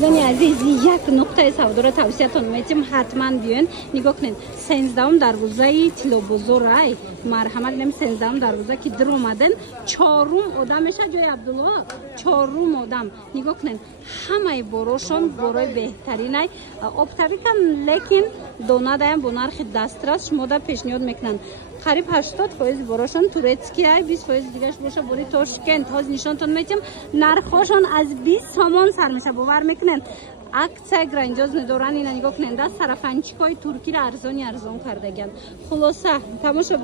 азизони азиз, як нуқтаи савдоро тавсиятон метим ҳатман биён. Нигоҳ кунед. 13 дарвозаи Тилобозор ай. Марҳамат нем 13 дарвоза ки дир омаден. 4 одам меша ҷои Абдулло. 4 одам. Нигоҳ кунед. Ҳамаи борошон борои беҳтарин ай. Обтавикан лекин донадаям бо нархи дастрас шумода пешниҳод мекунанд. Қариб 80% борошон турецкий ай, 20% дигаш боша бори Тошкент. Ҳозир нишонтон метим нархошон аз 20 сомон сар меша. Бовар мекунед. Акция грандиозно доран ина нигоҳ кунед. Сарафанчикои туркиро арзон кардаган. Хулоса тамошо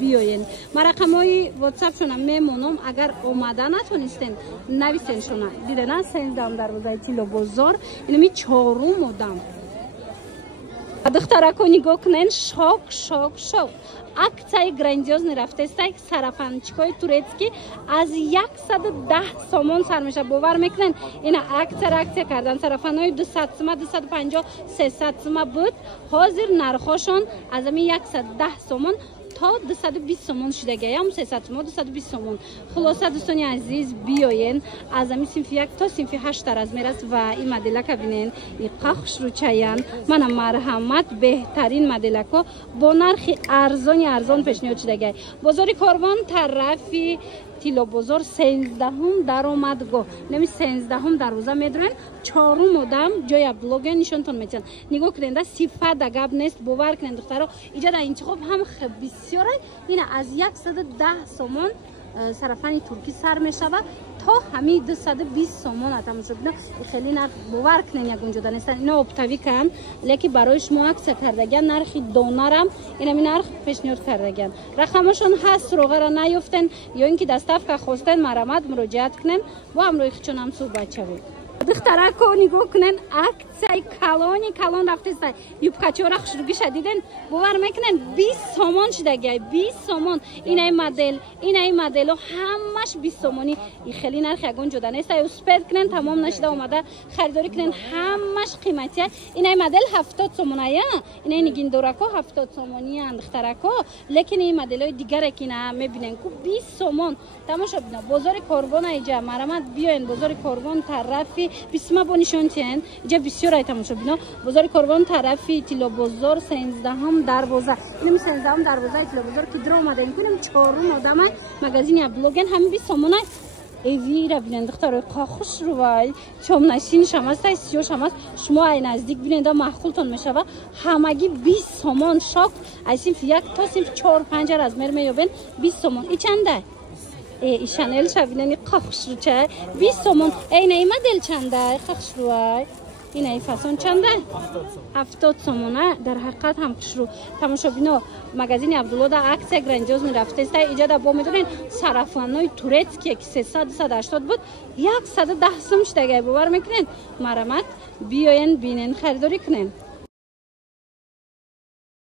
биёен. Ма рақамҳои WhatsApp-шона мемонам, агар омада натонистен нависен шона. Дидена 13 дарвозаи Тилобозор, инами 4 одам. Духтарако нигоҳ кунед, шок. Акцияи грандиозно рафтестай сарафанчикои турецкий аз 110 сомон сар меша. Бовар мекунед ина акция кардан сарафанҳои 200 сума, 250, 300 сума буд. Ҳозир нархошон аз ами 110 сомон то 220 сомон шудага, ям 300 сомон, 220 сомон. Хулоса дӯстони азиз биёен аз ами синфи 1 то синфи 8 размер аст ва ин моделака бинен и қахшручаян. Мана марҳамат беҳтарин моделако бо нархи арзон пешниҳод шудага. Бозори Корвон тарафи Тилобозор 13-ум даромадгоҳ. Неми 13-ум дарвоза медурен 4 одам ҷои Абдуллоге нишонтон метиҳанд. Нигоҳ кунед, сифат да гап нест. Бовар кунед духтаро, иҷода интихоб ҳам бисёр ай. Ина аз 110 сомон сарафани туркӣ сар мешава то ҳами 220 сомон атамошобина. Хеле нарх бовар кунед ягон ҷода нестан. Ино оптавикан, леки барои шумо акция кардаган нархи донарам инами нарх пешниҳод кардаган. Рақамашон ҳаст, суроғара наёфтен ё ин ки доставка хостен марҳамат муроҷиат кунем. Бо ҳамроҳи хичонам суҳбат шавем. Духтарако нигоҳ кунед, акцияи калон рафтестай юбкачора хушруги шадиден. Бовар мекунед 20 сомон шудагай, 20 сомон. Инаи модело ҳамаш 20 сомони. И хеле нарх ягон ҷода нест. Успед кунед, тамом нашуда омада харидорӣ кунед, ҳамаш қимати. Инаи модел 70 сомон ая. Инаи нигиндорако 70 сомони анд духтарако. Лекин ин моделои дигаре ки на мебинен ку 20 сомон. Тамошо бина. Бозори Корвон аиҷа марҳамат биёен. Бозори Корвон тарафи бисма бо нишонтиен. Иҷа бисёр ай тамошо бино. Бозори Корвон тарафи Тилобозор 13-ум дарвоза. Инам 13-ум дарвозаи Тилобозор ки дро омаден кунем 4 одам ай. Магазини Абдуллоген ҳами 20 сомон ай. Эвира бинен духтарои қохуш рувай. Чомнашин шамаст ай, сиё шамаст. Шумо ай наздик бинен да маҳқултон мешава. Ҳамаги 20 сомон шок. Ай синфи 1 то синфи 4-5 размер меёбен 20 сомон. И чанда? И Шанел шабинани қохушручай 20 сомон. Эй наи модель чандай қохушруай. Инаи фасон чандай? 70 сомон. Дар ҳақиқат ҳам хушру. Тамошобино магазини Абдулло да акция грандиозно рафтеста. Иҷода бо медонен сарафанҳои турецкие ки 300-280 буд 110 сом шудагай. Бовар мекунед? Марҳамат биёен бинен харидорӣ кунен.